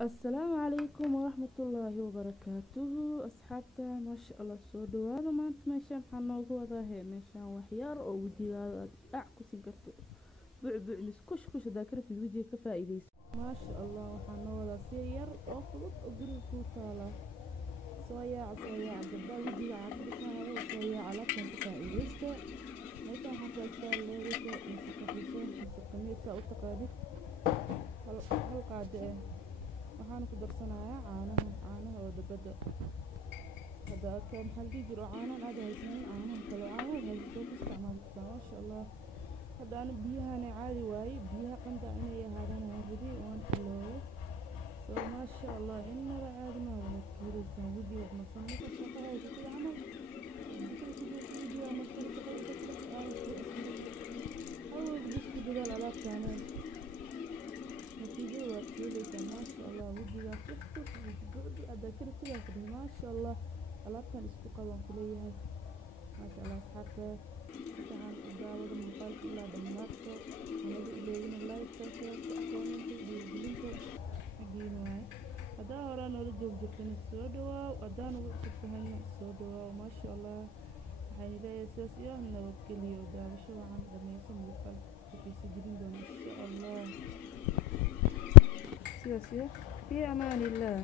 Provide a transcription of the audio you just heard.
السلام عليكم ورحمة الله وبركاته. أصحابتا ما شاء الله سو دواada maanta meeshaan waxaa noogu wadahay meeshaan waxyaar oo wajigaada dhac ku siin karto bucbucnis kushkush hadaa ka rabtid wajiga ka faa'iidaysa maasha allah waxaa noo wadaa si yar oo fudud oo guriga kuu taala soo yaaca gabdhaha wajiga caaqibisanayo soo yaaca alaabtan ka faa'iidaysta meeshaan waxaa kaastaa leedaysa mise kaxiseen mise khamiirka u taqaanid hal qaado waxaan ku darsanayaa caanaha oo dabada hadda ka maxaa dhihi jiro caanahan aad haysanin caanaha kale caanaha haysto ku isticmaaltaa maasha allah hadda ana biyahana caadi waaye biyaha qanda inay ahaadaan waan rabi waan xilooyo soo maasha allah inaba caadi ma wada kiiraysan wajiga masamada shaqada sida camal أول بس بدل على كمان نتيجة وكيلة ما شاء الله ودي كفتك وجودي أذكر كذا كده ما شاء الله على كان استقلال كلية ما شاء الله حتى كان أداور من قلب إلى دمارك أنا بيجين الله يكسر أكون بيجينك أجين واي أداور أنا رجع جكن السوداء وأدان وشفتهن السوداء ما شاء الله waxay leeyahay sidaas iyo nabadgelyo daawasho waxaan dhammaysan muuqaal waxaysi gelin doonaa insha allah sidaas iyo fi amaan illah.